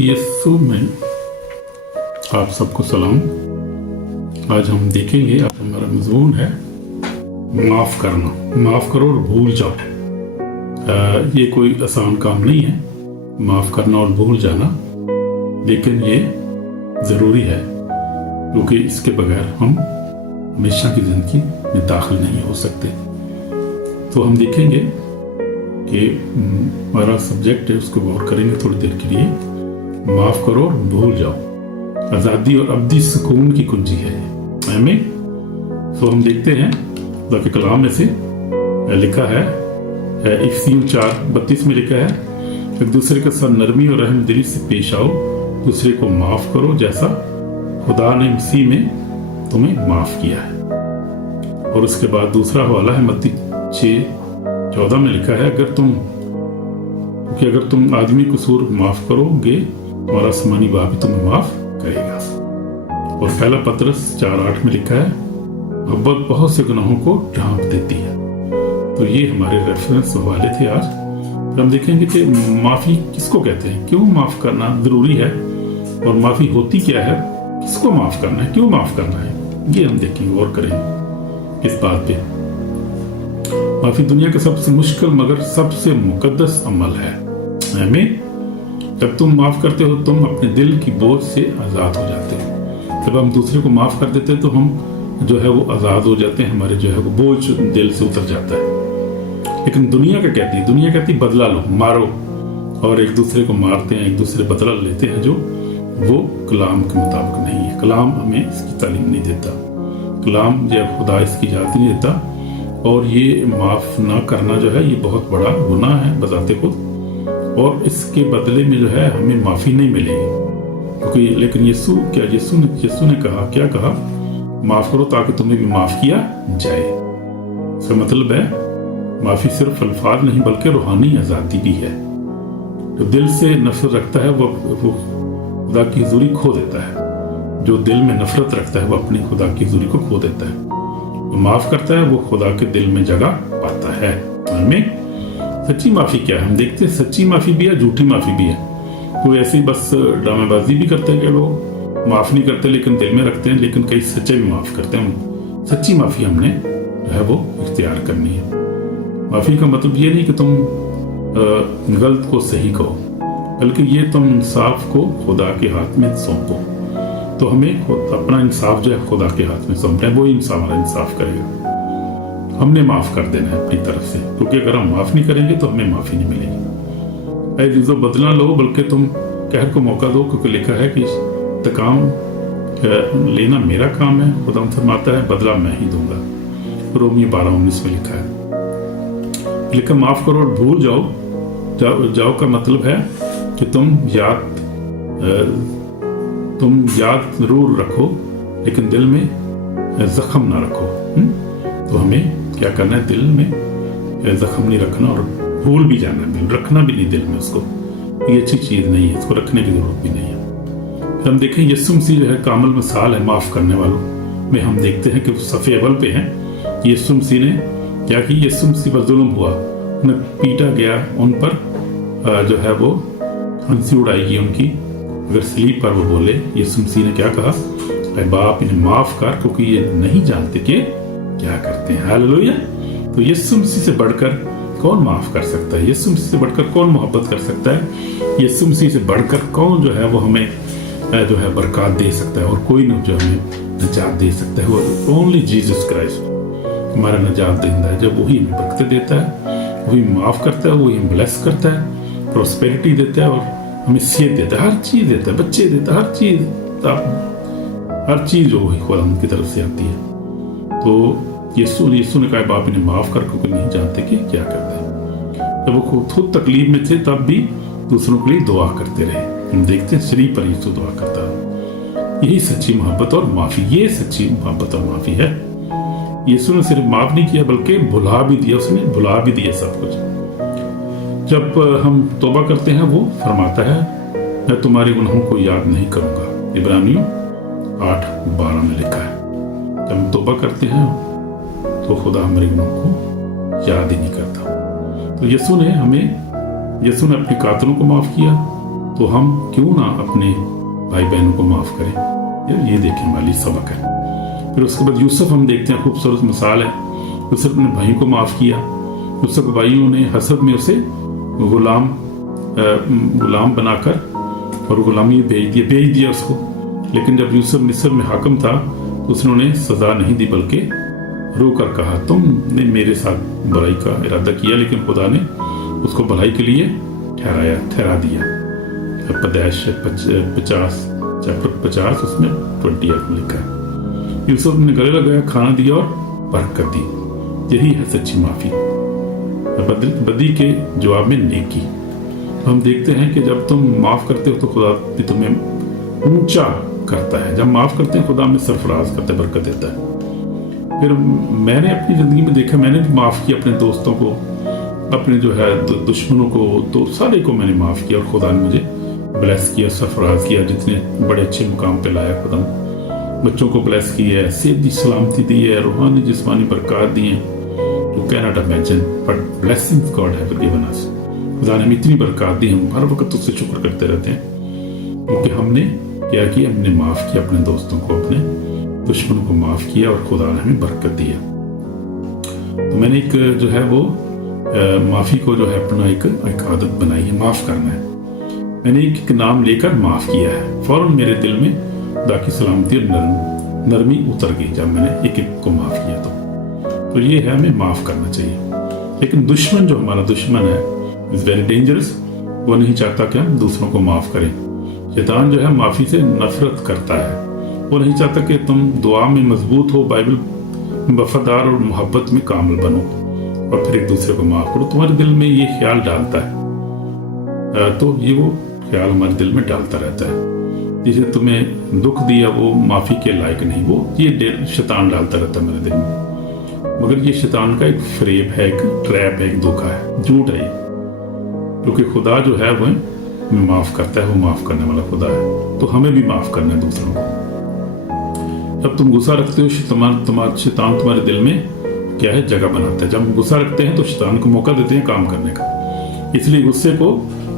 मसीह यीशु में आप सबको सलाम। आज हम देखेंगे, आज हमारा मज़मून है माफ़ करना। माफ़ करो और भूल जाओ। ये कोई आसान काम नहीं है माफ़ करना और भूल जाना, लेकिन ये ज़रूरी है क्योंकि इसके बगैर हम हमेशा की ज़िंदगी में दाखिल नहीं हो सकते। तो हम देखेंगे कि हमारा सब्जेक्ट है, उसको गौर करेंगे थोड़ी देर के लिए। माफ़ करो और भूल जाओ, आज़ादी और अब्दी सुकून की कुंजी है हमें। तो हम देखते हैं खुदा के कलाम में से लिखा है, इफिसियों 4:32 में लिखा है, एक दूसरे के साथ नरमी और रहम दिली से पेश आओ, दूसरे को माफ़ करो जैसा खुदा ने मसीह में तुम्हें माफ़ किया है। और उसके बाद दूसरा हवाला है मत्ती 6:14 में लिखा है, अगर तुम आदमी कसूर माफ़ करोगे, तुम्हारा आसमानी बाप भी तुम्हें माफ़ करेगा। और पहला पतरस 4:8 में लिखा है, मोहब्बत बहुत से गुनाहों को ढांप देती है। तो ये हमारे रेफरेंस हवाले थे आज। तो हम देखेंगे कि माफ़ी किसको कहते हैं, क्यों माफ़ करना ज़रूरी है, और माफ़ी होती क्या है, किसको माफ़ करना है, क्यों माफ़ करना है, ये हम देखेंगे और करेंगे इस बात पे। माफ़ी दुनिया का सबसे मुश्किल मगर सबसे मुकद्दस अमल है। हमें जब तुम माफ़ करते हो, तुम अपने दिल की बोझ से आज़ाद हो जाते हो। जब हम दूसरे को माफ़ कर देते हैं तो हम जो है वो आज़ाद हो जाते हैं, हमारे जो है वो बोझ दिल से उतर जाता है। लेकिन दुनिया क्या कहती है, दुनिया कहती है बदला लो, मारो, और एक दूसरे को मारते हैं, एक दूसरे बदला लेते हैं, जो वो कलाम के मुताबिक नहीं है। कलाम हमें इसकी तालीम नहीं देता, कलाम जो खुदा इसकी इजाज़त नहीं देता। और ये माफ़ ना करना जो है ये बहुत बड़ा गुनाह है बजाते खुद, और इसके बदले में जो है हमें माफ़ी नहीं मिलेगी। क्योंकि लेकिन यीशु ने कहा, क्या कहा, माफ़ करो ताकि तुम्हें भी माफ़ किया जाए। इसका मतलब है माफ़ी सिर्फ अल्फाज नहीं बल्कि रूहानी आज़ादी भी है। जो दिल से नफरत रखता है वो खुदा की हुजूरी खो देता है। जो दिल में नफरत रखता है वो अपनी खुदा की हुजूरी को खो देता है। जो माफ़ करता है वो खुदा के दिल में जगह पाता है। हमें सच्ची माफ़ी क्या है, हम देखते हैं सच्ची माफ़ी भी है, झूठी माफ़ी भी है। कोई ऐसी बस ड्रामेबाजी भी करते हैं कि लोग माफ़ नहीं करते लेकिन दिल में रखते हैं, लेकिन कई सच्चे भी माफ़ करते हैं। सच्ची माफ़ी हमने जो है वो इख्तियार करनी है। माफ़ी का मतलब ये नहीं कि तुम गलत को सही कहो, बल्कि ये तुम इंसाफ को खुदा के हाथ में सौंपो। तो हमें अपना इंसाफ जो है खुदा के हाथ में सौंपना है, वो ही हमारा इंसाफ करेगा। हमने माफ़ कर देना है अपनी तरफ से, क्योंकि अगर हम माफ़ नहीं करेंगे तो हमें माफ़ी नहीं मिलेगी। ऐ जीजो बदला लो, बल्कि तुम कहर को मौका दो, क्योंकि लिखा है कि इंतकाम लेना मेरा काम है, खुदा फरमाता है बदला मैं ही दूंगा। रोमी 12:19 में लिखा है। लेकिन माफ़ करो और भूल जाओ का मतलब है कि तुम याद जरूर रखो, लेकिन दिल में जख्म ना रखो। तो हमें क्या करना है, दिल में जख्म नहीं रखना, और भूल भी जाना है, रखना भी नहीं दिल में उसको। ये अच्छी चीज़ नहीं है, इसको रखने की जरूरत भी नहीं है। हम देखें यीशु मसीह जो है कामिल मिसाल है माफ़ करने वालों में। हम देखते हैं कि सफ़े अव्वल पे हैं यीशु मसीह ने क्या कि यीशु मसीह पर जुल्म हुआ, उन्हें पीटा गया, उन पर जो है वो हंसी उड़ाई गई उनकी। अगर सलीब पर वो बोले, यीशु मसीह ने क्या कहा, अरे बाप इन्हें माफ़ कर, क्योंकि ये नहीं जानते कि क्या करते हैं। हालेलुया। तो यीशु मसीह से बढ़कर कौन माफ़ कर सकता है, यीशु मसीह से बढ़कर कौन मोहब्बत कर सकता है, यीशु मसीह से बढ़कर कौन जो है वो हमें जो है बरकत दे सकता है, और कोई नहीं जो हमें निजात दे सकता है। वो ओनली जीसस क्राइस्ट हमारा निजात देता है। जब वही हमें बरकत देता है, वही माफ़ करता है, वही ब्लेस करता है, प्रोस्पेरिटी देता है, और हमें सेहत देता है, हर चीज़ देता है, बच्चे देता है, हर चीज़ जो वही खुदा की तरफ से आती है। तो यीशु ने कहा बाप इन्हें माफ़ कर, क्योंकि नहीं जानते कि क्या करते हैं। जब वो खुद तकलीफ में थे तब भी दूसरों के लिए दुआ करते रहे। हम देखते हैं शरीर पर यीशु दुआ करता है। यही सच्ची मोहब्बत और माफ़ी, ये सच्ची मोहब्बत और माफ़ी है। यीशु ने सिर्फ माफ़ नहीं किया बल्कि भुला भी दिया, उसने भुला भी दिया सब कुछ। जब हम तौबा करते हैं वो फरमाता है, मैं तुम्हारे गुनाहों को याद नहीं करूँगा। इब्रानियों 8:12 में लिखा है। जब हम तौबा करते हैं तो खुदा हमारे गुनाहों को याद ही नहीं करता। तो यीशु ने अपने कातलों को माफ़ किया, तो हम क्यों ना अपने भाई बहनों को माफ़ करें। ये देखने वाली सबक है। फिर उसके बाद यूसुफ हम देखते हैं, खूबसूरत मिसाल है। यूसुफ ने भाइयों को माफ़ किया। यूसुफ के भाइयों ने हसद में उसे गुलाम बनाकर और गुलामी भेज दिया उसको। लेकिन जब यूसुफ मिस्र में हाकिम था तो उसने उन्हें सज़ा नहीं दी, बल्कि रो कर कहा, तुमने मेरे साथ बुराई का इरादा किया, लेकिन खुदा ने उसको भलाई के लिए ठहरा दिया। पैदाइश 50 चैप्टर 50 उसमें 28 में लिखा है। यूसुफ ने गले लगाया, खाना दिया और बरकत दी। यही है सच्ची माफ़ी, बदी के जवाब में नेकी। हम देखते हैं कि जब तुम माफ़ करते हो तो खुदा भी तुम्हें ऊंचा करता है। जब माफ़ करते हैं खुदा में सरफराज करता है, बरकत देता है। फिर मैंने अपनी ज़िंदगी में देखा, मैंने भी माफ़ किया अपने दोस्तों को, अपने जो है दुश्मनों को, तो सारे को मैंने माफ़ किया और खुदा ने मुझे ब्लेस किया, सरफराज किया, जितने बड़े अच्छे मुकाम पे लाया खुदा। बच्चों को ब्लेस किया है, सेहत दी सलामती दी है, रूहानी जिस्मानी बरकत दी है, you can not imagine, but blessings God have given us. खुदा ने हमें इतनी बरकत दी, हम हर वक्त उससे शुक्र करते रहते हैं, क्योंकि हमने क्या किया, हमने माफ़ किया अपने दोस्तों को, अपने दुश्मनों को माफ़ किया और खुदा ने हमें बरकत दी है। तो मैंने एक जो है वो माफ़ी को जो है अपना एक आदत बनाई है, माफ़ करना है। मैंने एक नाम लेकर माफ़ किया है, फौरन मेरे दिल में खुदा की सलामती और नरमी उतर गई जब मैंने एक को माफ़ किया। तो ये है, हमें माफ़ करना चाहिए। लेकिन दुश्मन, जो हमारा दुश्मन है, इज़ वेरी डेंजरस। वो नहीं चाहता कि हम दूसरों को माफ़ करें। शैतान जो है माफ़ी से नफरत करता है। वो नहीं चाहता कि तुम दुआ में मजबूत हो, बाइबल वफादार और मोहब्बत में कामिल बनो और फिर एक दूसरे को माफ़ करो। तुम्हारे दिल में ये ख्याल डालता है, तो ये वो ख्याल हमारे दिल में डालता रहता है, जिसे तुम्हें दुख दिया वो माफ़ी के लायक नहीं, वो ये शैतान डालता रहता है मेरे दिल में। मगर ये शैतान का एक फ्रेब है, एक ट्रैप है, एक धोखा है, झूठ है, क्योंकि खुदा जो है वो माफ़ करता है, वो माफ़ करने वाला खुदा है। तो हमें भी माफ़ करना है दूसरों को। जब तुम गुस्सा रखते हो, शैतान तुम्हारे दिल में क्या है, जगह बनाता है। जब हम गुस्सा रखते हैं तो शैतान को मौका देते हैं काम करने का। इसलिए गुस्से को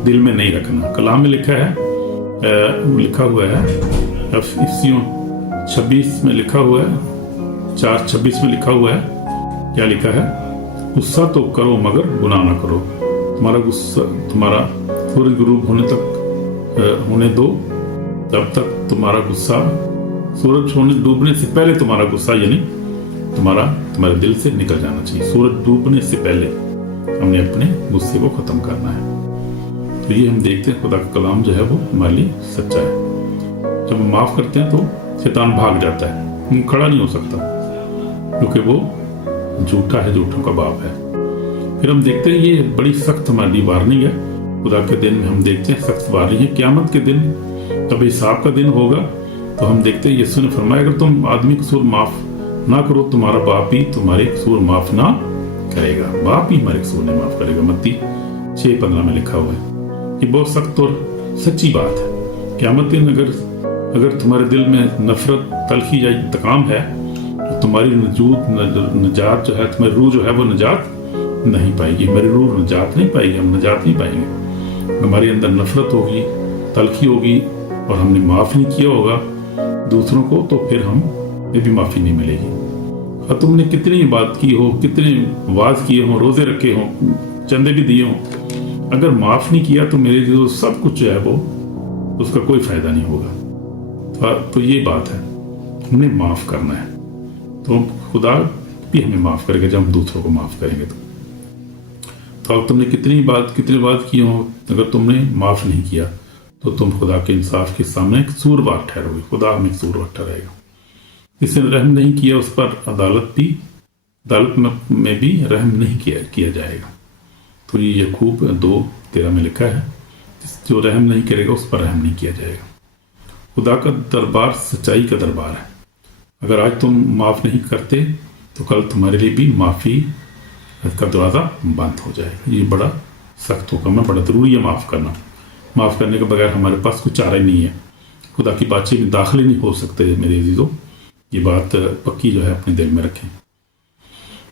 दिल में नहीं रखना। कलाम में लिखा हुआ है इफ्सियों 26 में लिखा हुआ है, 4:26 में लिखा हुआ है, क्या लिखा है, गुस्सा तो करो मगर गुनाह ना करो। तुम्हारा गुस्सा, तुम्हारा सूरज गुरूब होने दो, तब तक तुम्हारा गुस्सा, सूरज डूबने से पहले तुम्हारा गुस्सा, यानी तुम्हारे दिल से निकल जाना चाहिए। सूरज डूबने से पहले हमने अपने गुस्से को खत्म करना है। तो ये हम देखते हैं, खुदा का कलाम जो है वो हमारे लिए सच्चा है। जब हम माफ़ करते हैं तो शैतान भाग जाता है, खड़ा नहीं हो सकता, क्योंकि वो झूठा है, झूठों का बाप है। फिर हम देखते हैं, ये बड़ी सख्त हमारी वार्निंग है। खुदा के दिन में हम देखते हैं सख्त वार्निंग है। क़यामत के दिन जब हिसाब का दिन होगा तो हम देखते हैं यीशु ने फरमाया, अगर तुम आदमी कसूर माफ़ ना करो, तुम्हारा बाप ही तुम्हारे कसूर माफ़ ना करेगा। बाप ही हमारे कसूर नहीं माफ़ करेगा। मत्ती 6:15 में लिखा हुआ है। ये बहुत सख्त और सच्ची बात है। क़यामत दिन अगर तुम्हारे दिल में नफरत, तलखी या इंतकाम है, तो तुम्हारी नजात जो है, तुम्हारी रूह जो है वो नजात नहीं पाएगी। हमारी रूह नजात नहीं पाएगी, हम नजात नहीं पाएंगे। हमारे अंदर नफरत होगी, तलखी होगी और हमने माफ़ नहीं किया होगा दूसरों को, तो फिर हमें भी माफ़ी नहीं मिलेगी। और तुमने कितनी इबादत की हो, कितने वाज किए हों, रोज़े रखे हों, चंदे भी दिए हों, अगर माफ़ नहीं किया तो मेरे जो सब कुछ जो है वो, उसका कोई फ़ायदा नहीं होगा। तो ये बात है, हमने माफ़ करना है, तो खुदा भी हमें माफ़ करेगा जब हम दूसरों को माफ़ करेंगे। तो अब तुमने कितनी बात की हो, अगर तुमने माफ़ नहीं किया तो तुम खुदा के इंसाफ के सामने एक कसूरवार ठहरोगे। खुदा हमें कसूरवार ठहराएगा। जिसने रहम नहीं किया उस पर अदालत में भी रहम नहीं किया जाएगा। तो ये याकूब 2:13 में लिखा है, जो रहम नहीं करेगा उस पर रहम नहीं किया जाएगा। खुदा का दरबार सच्चाई का दरबार है। अगर आज तुम माफ़ नहीं करते तो कल तुम्हारे लिए भी माफ़ी का दरवाज़ा बंद हो जाएगा। ये बड़ा सख्त हुक्म है, बड़ा ज़रूरी है माफ़ करना। माफ़ करने के बगैर हमारे पास कुछ चारा ही नहीं है। खुदा की बातचीत में दाखिल नहीं हो सकते मेरे अजीज़ों। ये बात पक्की जो है अपने दिल में रखें।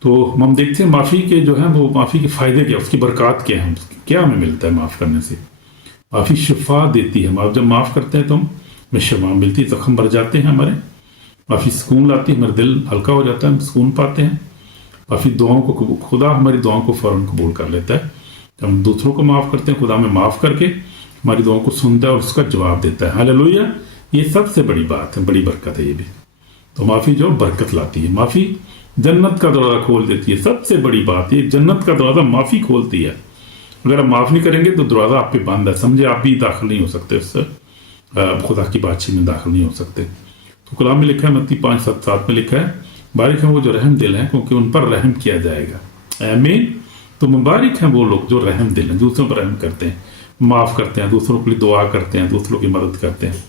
तो हम देखते हैं माफ़ी के जो है वो, माफ़ी के फ़ायदे क्या, उसकी बरकत क्या है, क्या हमें मिलता है माफ़ करने से। माफ़ी शिफा देती है। आप जब माफ़ करते हैं तो हमें शिफा मिलती है, जख्म भर जाते हैं हमारे। माफ़ी सुकून लाती है, हमारा दिल हल्का हो जाता है, हम सुकून पाते हैं। माफ़ी दुआओं को खुदा हमारी दुआओं को फ़ौरन कबूल कर लेता है। जब हम दूसरों को माफ़ करते हैं, खुदा हमें माफ़ करके हमारी दुआओं को सुनता है और उसका जवाब देता है। हालेलुया। ये सबसे बड़ी बात है, बड़ी बरकत है ये भी। तो माफ़ी जो बरकत लाती है, माफ़ी जन्नत का दरवाज़ा खोल देती है। सबसे बड़ी बात ये, जन्नत का दरवाज़ा माफ़ी खोलती है। अगर आप माफ़ नहीं करेंगे तो दरवाज़ा आप पे बंद है, समझे, आप भी दाखिल नहीं हो सकते, उससे खुदा की बादशाही में दाखिल नहीं हो सकते। तो कलाम में लिखा है, मत्ती 5:7 में लिखा है, बारिक हैं वो जो रहम दिल हैं, क्योंकि उन पर रहम किया जाएगा। आमीन। तो मुबारक हैं वो लोग जो रहम दिल हैं, दूसरों पर रहम करते हैं, माफ़ करते हैं, दूसरों के लिए दुआ करते हैं, दूसरों की मदद करते हैं,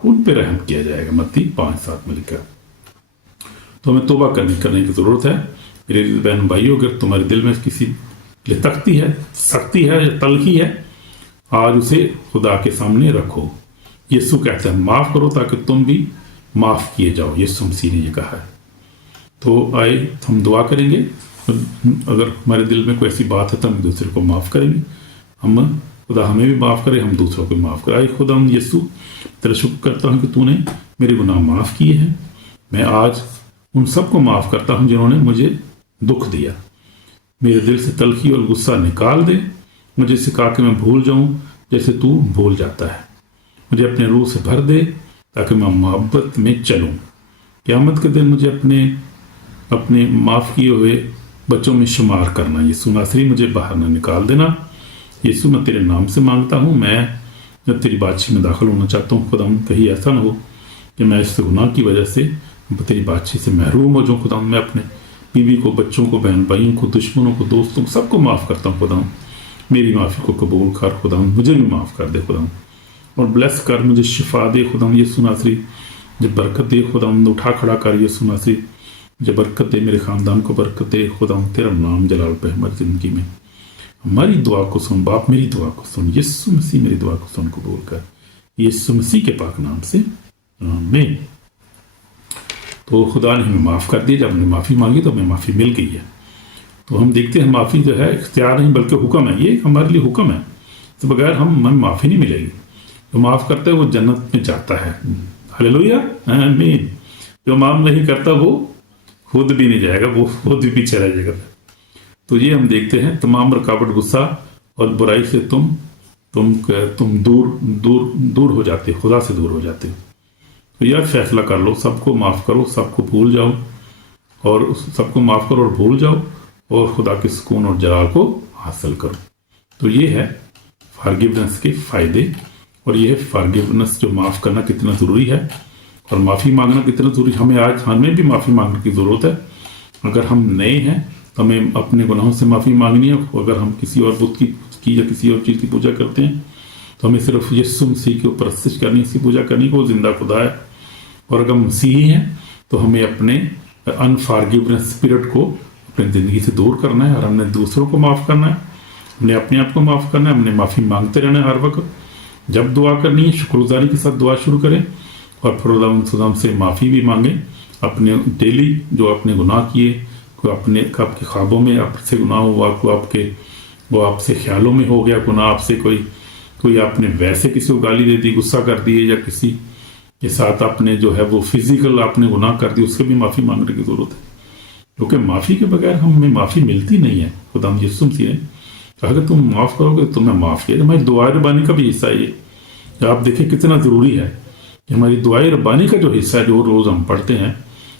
उन पर रहम किया जाएगा। मत्ती 5:7 में लिखा है। तो हमें तौबा करने की ज़रूरत है। मेरे बहन भाइयों, अगर तुम्हारे दिल में किसी लिए तख्ती है, सख्ती है या तलखी है, आज उसे खुदा के सामने रखो। यीशु कहते हैं माफ़ करो ताकि तुम भी माफ़ किए जाओ। यीशु मसीह ने ये कहा है। तो आए हम दुआ करेंगे। अगर हमारे दिल में कोई ऐसी बात है तो हम दूसरे को माफ़ करेंगे। हम खुदा हमें भी माफ़ करे, हम दूसरों को माफ़ करें। आए खुदा यीशु, तेरा शुक्र करता हूँ कि तूने मेरे गुनाह माफ़ किए हैं। मैं आज उन सबको माफ़ करता हूँ जिन्होंने मुझे दुख दिया। मेरे दिल से तलखी और गुस्सा निकाल दे। मुझे सिखा के मैं भूल जाऊं जैसे तू भूल जाता है। मुझे अपने रूह से भर दे ताकि मैं मोहब्बत में चलूं। क़यामत के दिन मुझे अपने माफ़ किए हुए बच्चों में शुमार करना। यीशु नासरी, मुझे बाहर न निकाल देना। यीशु, मैं तेरे नाम से मांगता हूँ। मैं जब तेरी बादशाही में दाखिल होना चाहता हूँ खुदा, कहीं ऐसा ना हो कि मैं इस गुनाह की वजह से तेरी बादशाही से महरूम हो जाऊँ। खुदा, मैं अपने बीवी को, बच्चों को, बहन भाइयों को, दुश्मनों को, दोस्तों को, सबको माफ़ करता हूँ। खुदा, मेरी माफ़ी को कबूल कर। खुदा, मुझे भी माफ़ कर दे खुदा, और ब्लेस कर, मुझे शिफा दे खुदा। यीशु नासरी, जब बरकत दे खुदा, उठा खड़ा कर। यीशु नासरी, जब बरकत दे, मेरे ख़ानदान को बरकत दे खुदा। तेरा नाम जलाल पे हमारी ज़िंदगी में। हमारी दुआ को सुन बाप, मेरी दुआ को सुन। यीशु मसीह, मेरी दुआ को सुन, कबूल कर। यीशु मसीह के पाक नाम से, आमीन। तो खुदा ने हमें माफ़ कर दिया। जब हमने माफ़ी मांगी तो हमें माफ़ी मिल गई है। तो हम देखते हैं माफ़ी जो है इख्तियार नहीं बल्कि हुक्म है। ये हमारे लिए हुक्म है, तो बगैर हमें माफ़ी नहीं मिलेगी। जो माफ़ करता है वो जन्नत में जाता है। हालेलुया, आमीन। जो माफ़ नहीं करता वो खुद भी नहीं जाएगा, वो खुद भी पीछे रह जाएगा। तो ये हम देखते हैं, तमाम रुकावट, गुस्सा और बुराई से तुम दूर हो जाते, खुदा से दूर हो जाते। तो यार फैसला कर लो, सबको माफ़ करो, सबको भूल जाओ, और सबको माफ़ करो और भूल जाओ, और खुदा के सुकून और जलाल को हासिल करो। तो ये है फॉरगिवनेस के फ़ायदे, और ये है फॉरगिवनेस, जो माफ़ करना कितना ज़रूरी है और माफ़ी मांगना कितना ज़रूरी। हमें भी माफ़ी मांगने की ज़रूरत है। अगर हम नए हैं तो हमें अपने गुनाहों से माफ़ी मांगनी है। अगर हम किसी और बुत की या किसी और चीज़ की पूजा करते हैं तो हमें सिर्फ यीशु मसीह की परस्तिश करनी, इसकी पूजा करनी, वो जिंदा खुदा है। और अगर हम मसीही हैं तो हमें अपने अनफॉरगिवनेस स्पिरिट को अपनी ज़िंदगी से दूर करना है, और हमने दूसरों को माफ़ करना है, हमने अपने आप को माफ़ करना है, हमने माफ़ी मांगते रहना है हर वक्त। जब दुआ करनी है शुक्रगुजारी के साथ दुआ शुरू करें, और फिर से माफ़ी भी मांगें अपने डेली जो अपने गुनाह किए, कोई आपके ख्वाबों में आपसे गुनाह हुआ, वो आपसे ख्यालों में हो गया गुनाह, आपसे कोई आपने वैसे किसी को गाली दे दी, गुस्सा कर दिए, या किसी के साथ आपने जो है वो फिजिकल आपने गुनाह कर दी, उसके भी माफ़ी मांगने की ज़रूरत है। क्योंकि माफ़ी के बगैर हमें माफ़ी मिलती नहीं है। खुदा यीशु मसीह ने अगर तुम माफ़ करोगे तो मैं माफ़ किया। हमारी दुआ रब्बानी का भी हिस्सा है ये। आप देखें कितना ज़रूरी है कि हमारी दुआ रब्बानी का जो हिस्सा है, जो रोज़ हम पढ़ते हैं,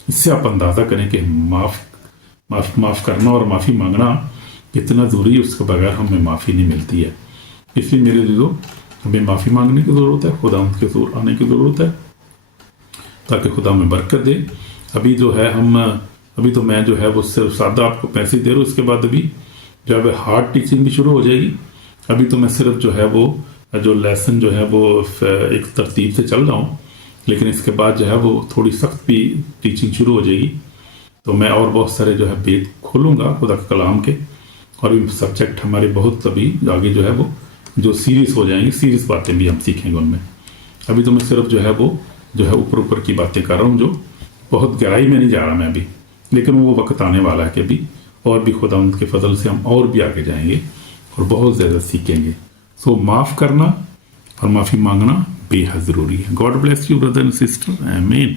इससे आप अंदाज़ा करें कि माफ़ करना और माफ़ी मांगना कितना ज़रूरी है। उसके बगैर हमें माफ़ी नहीं मिलती है। इसलिए मेरे दिलों, हमें माफ़ी मांगने की ज़रूरत है, खुदा उनके ज़रूर आने की ज़रूरत है, ताकि खुदा हमें बरकत दे। अभी तो मैं जो है वो सिर्फ सादा आपको पैसे दे रहा हूँ। इसके बाद अभी जो है हार्ड टीचिंग भी शुरू हो जाएगी। अभी तो मैं सिर्फ जो है वो जो लेसन जो है वो एक तरतीब से चल रहा हूँ, लेकिन इसके बाद जो है वो थोड़ी सख्त भी टीचिंग शुरू हो जाएगी। तो मैं और बहुत सारे जो है भेद खोलूँगा खुदा के कलाम के, और भी सब्जेक्ट हमारे बहुत अभी आगे जो है वो जो सीरियस हो जाएंगे, सीरियस बातें भी हम सीखेंगे उनमें। अभी तो मैं सिर्फ जो है वो जो है ऊपर की बातें कर रहा हूँ, जो बहुत गहराई में नहीं जा रहा मैं अभी, लेकिन वो वक्त आने वाला है कि अभी और भी खुदा के फजल से हम और भी आगे जाएंगे और बहुत ज़्यादा सीखेंगे। सो माफ़ करना पर माफ़ी मांगना बेहद ज़रूरी है. God bless you brother and sister. आमीन.